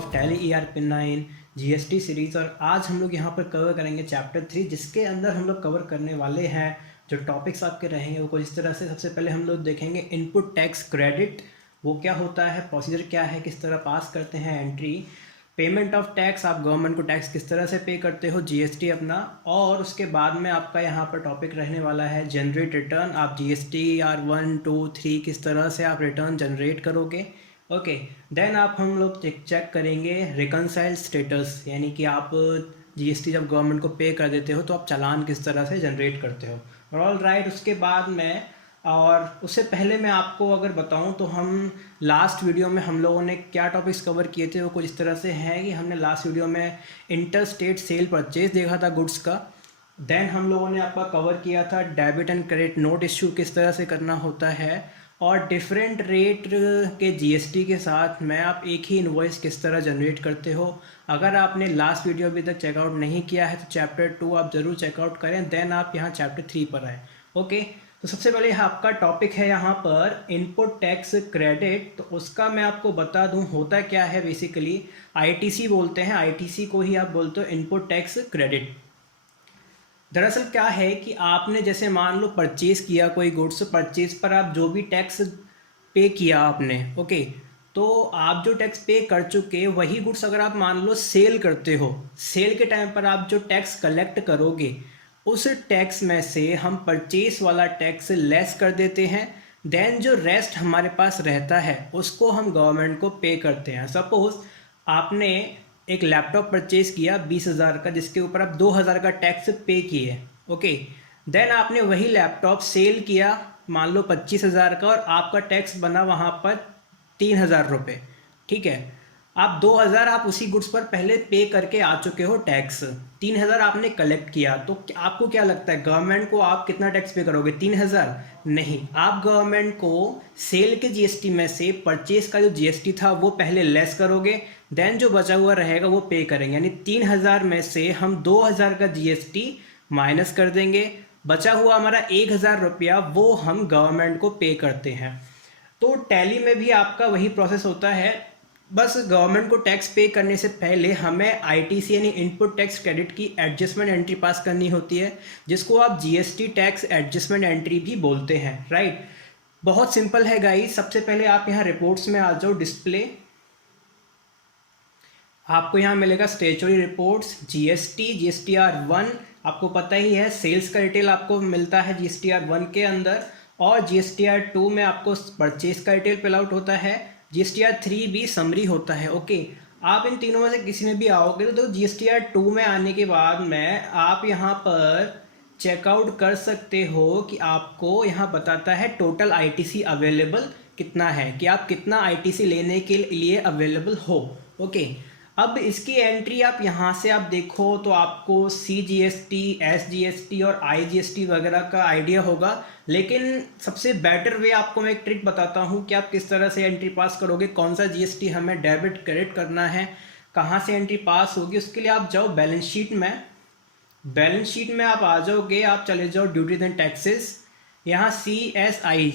Of tally ERP9 GST series. और आज हम लोग यहाँ पर कवर करेंगे चैप्टर 3, जिसके अंदर हम लोग कवर करने वाले हैं जो टॉपिक्स आपके रहेंगे वो कुछ इस तरह से। सबसे पहले हम लोग देखेंगे इनपुट टैक्स क्रेडिट, वो क्या होता है, प्रोसीजर क्या है, किस तरह पास करते हैं एंट्री, पेमेंट ऑफ टैक्स, आप गवर्नमेंट को टैक्स किस तरह से पे करते हो, GST अपना। और उसके बाद में आपका यहाँ पर टॉपिक रहने वाला है जनरेट रिटर्न, आप GST R1 2 3 किस तरह से आप रिटर्न जनरेट करोगे। ओके, देन आप हम लोग चेक करेंगे रिकनसाइल स्टेटस, यानी कि आप GST जब गवर्नमेंट को पे कर देते हो तो आप चालान किस तरह से जनरेट करते हो। और ऑल राइट, उसके बाद में और उससे पहले मैं आपको अगर बताऊं तो हम लास्ट वीडियो में हम लोगों ने क्या टॉपिक्स कवर किए थे वो कुछ इस तरह से हैं कि हमने लास्ट वीडियो में इंटर स्टेट सेल परचेज देखा था गुड्स का। देन हम लोगों ने आपका कवर किया था debit and credit note issue किस तरह से करना होता है, और डिफरेंट रेट के GST के साथ में आप एक ही इनवॉइस किस तरह जनरेट करते हो। अगर आपने लास्ट वीडियो अभी तक चेकआउट नहीं किया है तो चैप्टर 2 आप ज़रूर चेकआउट करें, देन आप यहाँ चैप्टर 3 पर आए। ओके, तो सबसे पहले आपका टॉपिक है यहाँ पर इनपुट टैक्स क्रेडिट। तो उसका मैं आपको बता दूँ होता क्या है। बेसिकली ITC बोलते हैं, ITC को ही आप बोलते हो इनपुट टैक्स क्रेडिट। दरअसल क्या है कि आपने जैसे मान लो परचेज़ किया कोई गुड्स, परचेज पर आप जो भी टैक्स पे किया आपने, ओके, तो आप जो टैक्स पे कर चुके वही गुड्स अगर आप मान लो सेल करते हो, सेल के टाइम पर आप जो टैक्स कलेक्ट करोगे उस टैक्स में से हम परचेज वाला टैक्स लेस कर देते हैं। देन जो रेस्ट हमारे पास रहता है उसको हम गवर्नमेंट को पे करते हैं। सपोज आपने एक लैपटॉप परचेज किया 20,000 का, जिसके ऊपर आप 2,000 का टैक्स पे किए, ओके। देन आपने वही लैपटॉप सेल किया मान लो 25,000 का, और आपका टैक्स बना वहाँ पर 3,000 रुपये, ठीक है। आप 2,000 आप उसी गुड्स पर पहले पे करके आ चुके हो टैक्स, 3,000 आपने कलेक्ट किया, तो आपको क्या लगता है गवर्नमेंट को आप कितना टैक्स पे करोगे? 3,000 नहीं, आप गवर्नमेंट को सेल के GST में से परचेज का जो GST था वो पहले लेस करोगे, देन जो बचा हुआ रहेगा वो पे करेंगे। यानी 3,000 में से हम 2,000 का GST माइनस कर देंगे, बचा हुआ हमारा 1,000 रुपया वो हम गवर्नमेंट को पे करते हैं। तो टैली में भी आपका वही प्रोसेस होता है, बस गवर्नमेंट को टैक्स पे करने से पहले हमें ITC यानी इनपुट टैक्स क्रेडिट की एडजस्टमेंट एंट्री पास करनी होती है, जिसको आप GST टैक्स एडजस्टमेंट एंट्री भी बोलते हैं, राइट। बहुत सिंपल है गाइस। सबसे पहले आप यहाँ रिपोर्ट्स में आ जाओ, डिस्प्ले, आपको यहाँ मिलेगा स्टेचुरी रिपोर्ट्स, GST R1 आपको पता ही है, सेल्स का डिटेल आपको मिलता है GST R1 के अंदर, और GST R2 में आपको परचेज का डिटेल फिल आउट होता है, GST R3 भी समरी होता है, ओके। आप इन तीनों में से किसी में भी आओगे तो GST R2 में आने के बाद में आप यहाँ पर चेकआउट कर सकते हो कि आपको यहाँ बताता है टोटल ITC अवेलेबल कितना है, कि आप कितना ITC लेने के लिए अवेलेबल हो, ओके। अब इसकी एंट्री आप यहाँ से आप देखो तो आपको CGST, SGST और IGST वगैरह का आइडिया होगा, लेकिन सबसे बेटर वे आपको मैं एक ट्रिक बताता हूँ कि आप किस तरह से एंट्री पास करोगे, कौन सा GST हमें डेबिट क्रेडिट करना है, कहाँ से एंट्री पास होगी। उसके लिए आप जाओ बैलेंस शीट में, बैलेंस शीट में आप आ जाओगे, आप चले जाओ ड्यूटीज एंड टैक्सेस, यहाँ CSI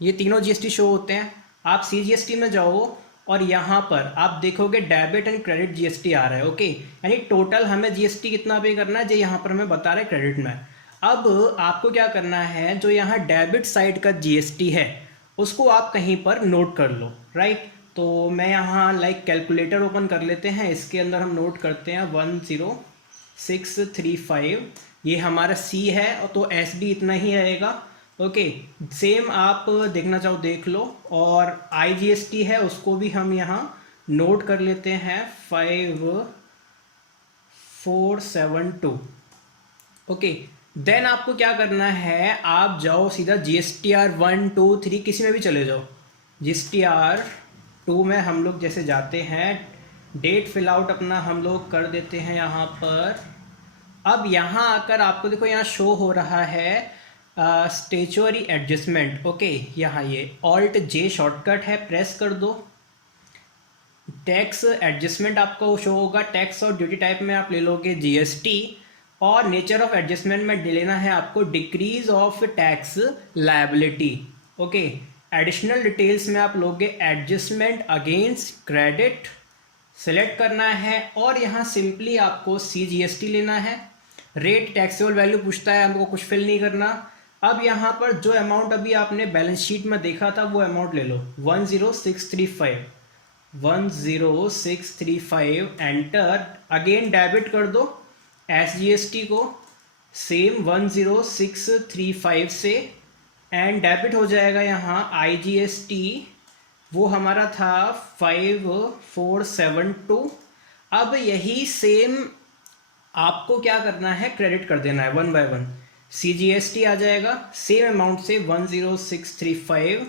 ये तीनों GST शो होते हैं। आप CGST में जाओ और यहाँ पर आप देखोगे डेबिट एंड क्रेडिट GST आ रहा है, ओके। यानी टोटल हमें GST कितना पे करना है जो यहाँ पर हमें बता रहे हैं क्रेडिट में। अब आपको क्या करना है, जो यहाँ डेबिट साइड का GST है उसको आप कहीं पर नोट कर लो, राइट। तो मैं यहाँ लाइक कैलकुलेटर ओपन कर लेते हैं, इसके अंदर हम नोट करते हैं 10635, ये हमारा C है, तो S भी इतना ही रहेगा, ओके। सेम आप देखना चाहो देख लो, और IGST है उसको भी हम यहाँ नोट कर लेते हैं 5472, ओके। देन आपको क्या करना है, आप जाओ सीधा GST R1 2 3 किसी में भी चले जाओ। GST R2 में हम लोग जैसे जाते हैं, डेट फिल आउट अपना हम लोग कर देते हैं यहाँ पर। अब यहाँ आकर आपको देखो यहाँ शो हो रहा है स्टेचुअरी एडजस्टमेंट, ओके। यहाँ ये Alt+J शॉर्टकट है, प्रेस कर दो, टैक्स एडजस्टमेंट आपको शो होगा। टैक्स और ड्यूटी टाइप में आप ले लोगे GST, और नेचर ऑफ एडजस्टमेंट में लेना है आपको decrease of tax liability, okay. Additional details में आप लोगे एडजस्टमेंट अगेंस्ट क्रेडिट सेलेक्ट करना है और यहाँ सिंपली आपको CGST लेना है। रेट टैक्सेबल वैल्यू पूछता है, हमको कुछ फिल नहीं करना। अब यहाँ पर जो अमाउंट अभी आपने बैलेंस शीट में देखा था वो अमाउंट ले लो, 10635 एंटर। अगेन डेबिट कर दो SGST को सेम 10635 से, एंड डेबिट हो जाएगा यहाँ IGST, वो हमारा था 5472। अब यही सेम आपको क्या करना है, क्रेडिट कर देना है वन बाय वन। CGST आ जाएगा सेम अमाउंट से 10635,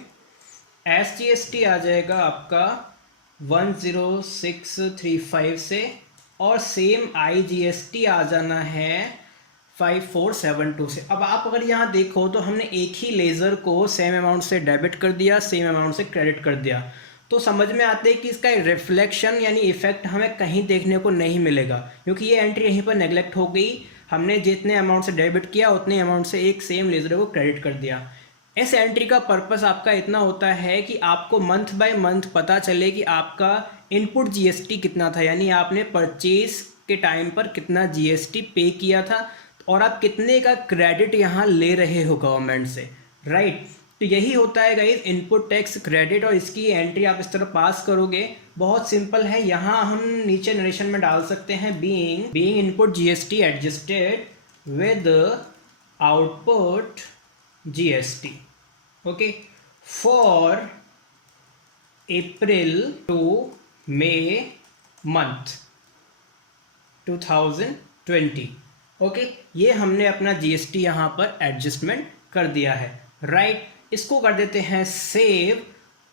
SGST आ जाएगा आपका 10635 से, और सेम IGST आ जाना है 5472 से। अब आप अगर यहाँ देखो तो हमने एक ही लेज़र को सेम अमाउंट से डेबिट कर दिया, सेम अमाउंट से क्रेडिट कर दिया, तो समझ में आते हैं कि इसका रिफ्लेक्शन यानी इफेक्ट हमें कहीं देखने को नहीं मिलेगा, क्योंकि ये एंट्री यहीं पर नेग्लेक्ट हो गई। हमने जितने अमाउंट से डेबिट किया उतने अमाउंट से एक सेम लेज़र को क्रेडिट कर दिया। इस एंट्री का पर्पस आपका इतना होता है कि आपको मंथ बाय मंथ पता चले कि आपका इनपुट GST कितना था, यानी आपने परचेज के टाइम पर कितना GST पे किया था और आप कितने का क्रेडिट यहाँ ले रहे हो गवर्नमेंट से, राइट। तो यही होता है गाइस इनपुट टैक्स क्रेडिट, और इसकी एंट्री आप इस तरह पास करोगे। बहुत सिंपल है, यहाँ हम नीचे नरेशन में डाल सकते हैं being input GST adjusted with output GST, okay, for April to May month 2020, okay. ये हमने अपना GST यहाँ पर एडजस्टमेंट कर दिया है, राइट। इसको कर देते हैं सेव,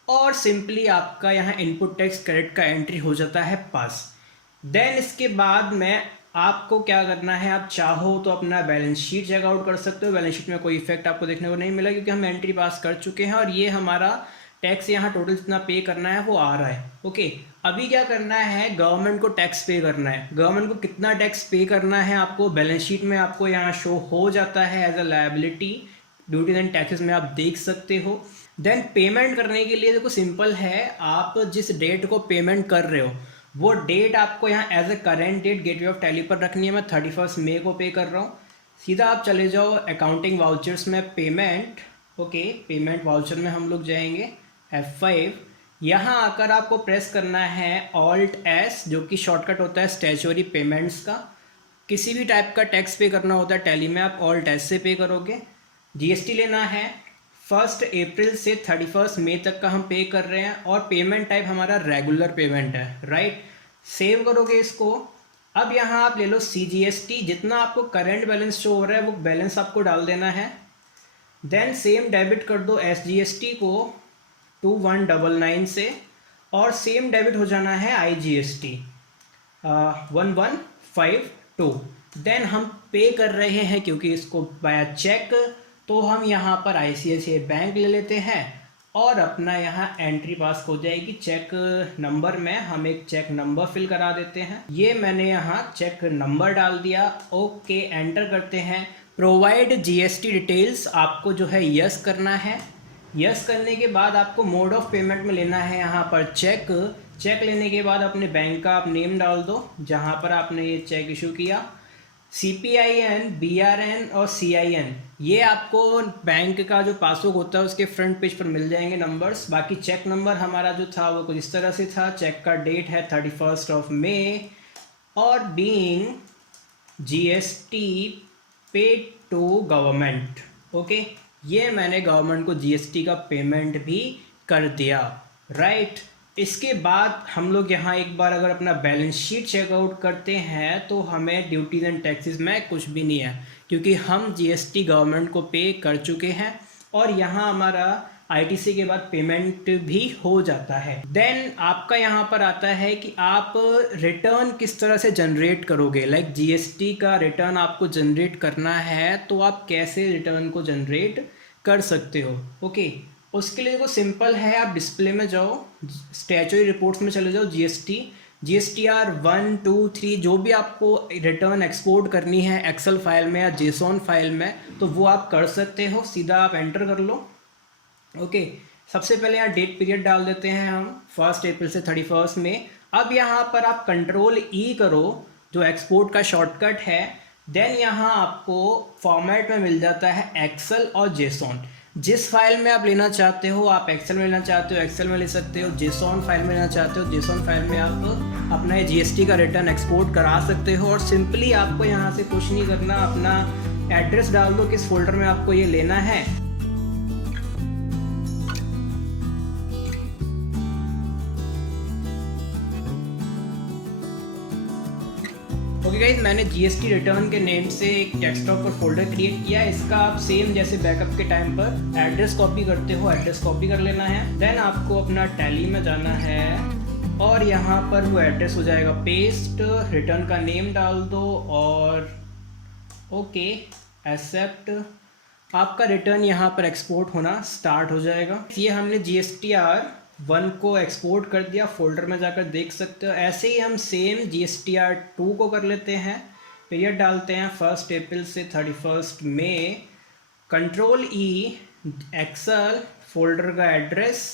और सिंपली आपका यहाँ इनपुट टैक्स क्रेडिट का एंट्री हो जाता है पास। देन इसके बाद में आपको क्या करना है, आप चाहो तो अपना बैलेंस शीट चेकआउट कर सकते हो। बैलेंस शीट में कोई इफेक्ट आपको देखने को नहीं मिला, क्योंकि हम एंट्री पास कर चुके हैं और ये हमारा टैक्स यहाँ टोटल जितना पे करना है वो आ रहा है, ओके। अभी क्या करना है, गवर्नमेंट को टैक्स पे करना है। गवर्नमेंट को कितना टैक्स पे करना है आपको बैलेंस शीट में आपको यहाँ शो हो जाता है as a liability, duties and taxes में आप देख सकते हो। देन पेमेंट करने के लिए देखो सिंपल है, आप जिस डेट को पेमेंट कर रहे हो वो डेट आपको यहाँ as a current date gateway of Tally पर रखनी है। मैं 31 मई को पे कर रहा हूँ। सीधा आप चले जाओ अकाउंटिंग वाउचर्स में पेमेंट, ओके। पेमेंट वाउचर में हम लोग जाएंगे F5। यहाँ आकर आपको प्रेस करना है Alt+S, जो कि शॉर्टकट होता है स्टैच्यूटरी पेमेंट्स का। किसी भी टाइप का टैक्स पे करना होता है टैली में, आप Alt+S से पे करोगे। GST लेना है 1 अप्रैल से 31 मई तक का हम पे कर रहे हैं, और पेमेंट टाइप हमारा रेगुलर पेमेंट है, राइट। सेव करोगे इसको। अब यहाँ आप ले लो CGST, जितना आपको करेंट बैलेंस शो हो रहा है वो बैलेंस आपको डाल देना है। देन सेम डेबिट कर दो SGST को 2199 से, और सेम डेबिट हो जाना है IGST 1152। देन हम पे कर रहे हैं क्योंकि इसको बाया चेक, तो हम यहाँ पर ICICI बैंक ले लेते हैं और अपना यहाँ एंट्री पास हो जाएगी। चेक नंबर में हम एक चेक नंबर फिल करा देते हैं। ये मैंने यहाँ चेक नंबर डाल दिया, ओके। एंटर करते हैं। प्रोवाइड GST डिटेल्स आपको जो है यस करना है। यस करने के बाद आपको मोड ऑफ पेमेंट में लेना है यहाँ पर चेक। चेक लेने के बाद अपने बैंक का आप नेम डाल दो जहाँ पर आपने ये चेक इशू किया। CPIN, BRN और CIN ये आपको बैंक का जो पासबुक होता है उसके फ्रंट पेज पर मिल जाएंगे नंबर्स। बाकी चेक नंबर हमारा जो था वो कुछ इस तरह से था। चेक का डेट है 31 मई, और being GST paid to government, okay. ये मैंने गवर्नमेंट को GST का पेमेंट भी कर दिया, राइट। इसके बाद हम लोग यहाँ एक बार अगर अपना बैलेंस शीट चेकआउट करते हैं तो हमें ड्यूटीज एंड टैक्सेस में कुछ भी नहीं है, क्योंकि हम GST गवर्नमेंट को पे कर चुके हैं, और यहाँ हमारा ITC के बाद पेमेंट भी हो जाता है। देन आपका यहाँ पर आता है कि आप रिटर्न किस तरह से जनरेट करोगे। लाइक GST का रिटर्न आपको जनरेट करना है तो आप कैसे रिटर्न को जनरेट कर सकते हो, ओके। उसके लिए देखो सिंपल है, आप डिस्प्ले में जाओ, स्टैच्यूटरी रिपोर्ट्स में चले जाओ, GSTR 1, 2, 3 जो भी आपको रिटर्न एक्सपोर्ट करनी है एक्सेल फाइल में या JSON फाइल में, तो वो आप कर सकते हो। सीधा आप एंटर कर लो, ओके। सबसे पहले यहाँ डेट पीरियड डाल देते हैं हम 1 अप्रैल से 31 मई। अब यहाँ पर आप कंट्रोल ई करो, जो एक्सपोर्ट का शॉर्टकट है। देन यहाँ आपको फॉर्मेट में मिल जाता है एक्सेल और जेसॉन। जिस फाइल में आप लेना चाहते हो, आप एक्सेल में लेना चाहते हो एक्सेल में ले सकते हो, जेसॉन फाइल में लेना चाहते हो जेसॉन फाइल में आप अपना जीएसटी का रिटर्न एक्सपोर्ट करा सकते हो। और सिंपली आपको यहाँ से कुछ नहीं करना, अपना एड्रेस डाल दो किस फोल्डर में आपको ये लेना है। ओके गाइज, मैंने जीएसटी रिटर्न के नेम से एक डेस्कटॉप पर फोल्डर क्रिएट किया। इसका आप सेम जैसे बैकअप के टाइम पर एड्रेस कॉपी करते हो, एड्रेस कॉपी कर लेना है। देन आपको अपना टैली में जाना है और यहाँ पर वो एड्रेस हो जाएगा पेस्ट, रिटर्न का नेम डाल दो और ओके एक्सेप्ट। आपका रिटर्न यहाँ पर एक्सपोर्ट होना स्टार्ट हो जाएगा। ये हमने GSTR1 को एक्सपोर्ट कर दिया, फोल्डर में जाकर देख सकते हो। ऐसे ही हम सेम GSTR2 को कर लेते हैं। पीरियड डालते हैं 1 अप्रैल से 31 मई, कंट्रोल ई, एक्सेल, फोल्डर का एड्रेस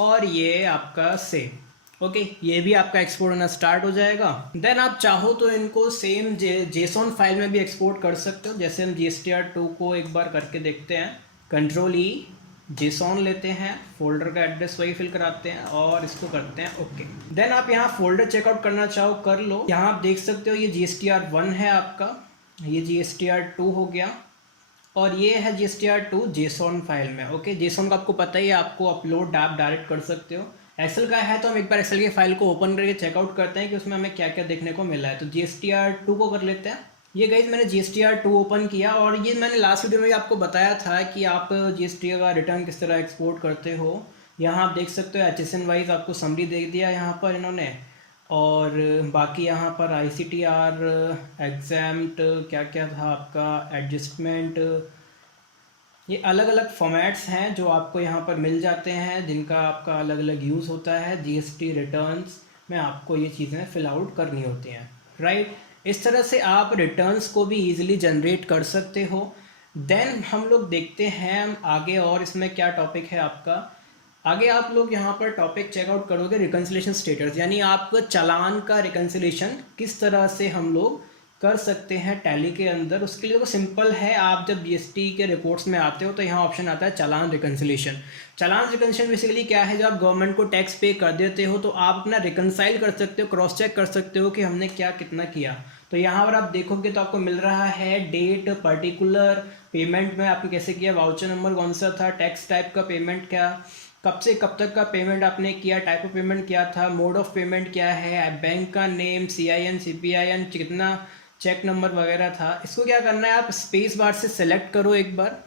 और ये आपका सेव। ओके, ये भी आपका एक्सपोर्ट होना स्टार्ट हो जाएगा। देन आप चाहो तो इनको सेम जेसॉन फाइल में भी एक्सपोर्ट कर सकते हो। जैसे हम GSTR2 को एक बार करके देखते हैं। कंट्रोल ई, जेसॉन लेते हैं, फोल्डर का एड्रेस वही फिल कराते हैं और इसको करते हैं ओके। देन आप यहाँ फोल्डर चेकआउट करना चाहो कर लो। यहाँ आप देख सकते हो ये GSTR1 है आपका, ये GSTR2 हो गया और ये है GSTR2 जेसॉन फाइल में। ओके, जेसॉन का आपको पता ही है, आपको अपलोड आप डायरेक्ट कर सकते हो। एक्सेल का है तो हम एक बार एक्सेल की फाइल को ओपन करके चेकआउट करते हैं कि उसमें हमें क्या क्या देखने को मिला है। तो GSTR2 को कर लेते हैं। ये गाइस मैंने GSTR2 ओपन किया और ये मैंने लास्ट वीडियो में भी आपको बताया था कि आप GST का रिटर्न किस तरह एक्सपोर्ट करते हो। यहाँ आप देख सकते हो HSN वाइज आपको समरी दे दिया यहाँ पर इन्होंने, और बाकी यहाँ पर ICTR, एग्जाम्ट, क्या क्या था आपका एडजस्टमेंट, ये अलग अलग फॉर्मेट्स हैं जो आपको यहाँ पर मिल जाते हैं, जिनका आपका अलग अलग यूज़ होता है। GST रिटर्न्स में आपको ये चीज़ें फिल आउट करनी होती हैं, राइट। इस तरह से आप रिटर्न्स को भी इजीली जनरेट कर सकते हो। देन हम लोग देखते हैं आगे और इसमें क्या टॉपिक है आपका। आगे आप लोग यहाँ पर टॉपिक चेकआउट करोगे रिकन्सिलेशन स्टेटस, यानी आपका चालान का रिकन्सिलेशन किस तरह से हम लोग कर सकते हैं टैली के अंदर। उसके लिए तो सिंपल है, आप जब GST के रिपोर्ट्स में आते हो तो यहाँ ऑप्शन आता है चालान रिकन्सिलेशन। चालान रिकन्सिलेशन बेसिकली क्या है, जब आप गवर्नमेंट को टैक्स पे कर देते हो तो आप अपना रिकन्साइल कर सकते हो, क्रॉस चेक कर सकते हो कि हमने क्या कितना किया। तो यहाँ पर आप देखोगे तो आपको मिल रहा है डेट, पर्टिकुलर, पेमेंट में आपने कैसे किया, वाउचर नंबर कौन सा था, टैक्स टाइप का पेमेंट क्या, कब से कब तक का पेमेंट आपने किया, टाइप ऑफ पेमेंट क्या था, मोड ऑफ पेमेंट क्या है, बैंक का नेम, CIN, CPIN, कितना चेक नंबर वगैरह था। इसको क्या करना है, आप स्पेस बार से सेलेक्ट करो एक बार,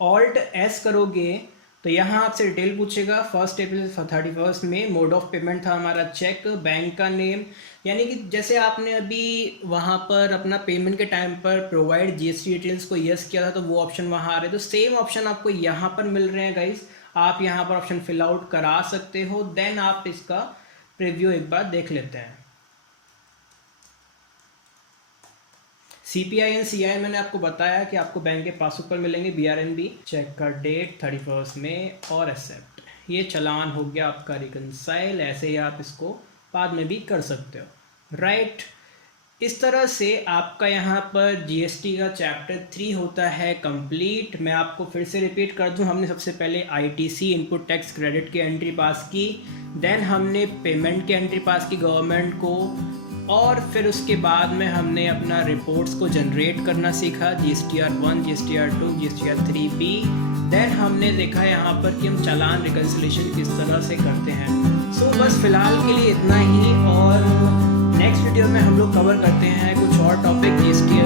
Alt S करोगे तो यहाँ आपसे डिटेल पूछेगा। 1 अप्रैल से 31 में मोड ऑफ पेमेंट था हमारा चेक, बैंक का नेम, यानी कि जैसे आपने अभी वहाँ पर अपना पेमेंट के टाइम पर प्रोवाइड GST डिटेल्स को यस किया था तो वो ऑप्शन वहाँ आ रहे, तो सेम ऑप्शन आपको यहाँ पर मिल रहे हैं गाइस। आप यहाँ पर ऑप्शन फिल आउट करा सकते हो। देन आप इसका प्रीव्यू एक बार देख लेते हैं। CPIN CIN मैंने आपको बताया कि आपको बैंक के पासबुक पर मिलेंगे, BRNB, चेक का डेट 31 में और एक्सेप्ट। ये चालान हो गया आपका रिकन्साइल। ऐसे ही आप इसको बाद में भी कर सकते हो, राइट। इस तरह से आपका यहाँ पर GST का चैप्टर 3 होता है कंप्लीट। मैं आपको फिर से रिपीट कर दूँ, हमने सबसे पहले ITC इनपुट टैक्स क्रेडिट की एंट्री पास की, देन हमने पेमेंट की एंट्री पास की गवर्नमेंट को, और फिर उसके बाद में हमने अपना रिपोर्ट्स को जनरेट करना सीखा, GSTR1, GSTR2, GSTR3B। देन हमने देखा यहाँ पर कि हम चालान रिकन्सिलेशन किस तरह से करते हैं। सो बस फिलहाल के लिए इतना ही, और नेक्स्ट वीडियो में हम लोग कवर करते हैं कुछ और टॉपिक GST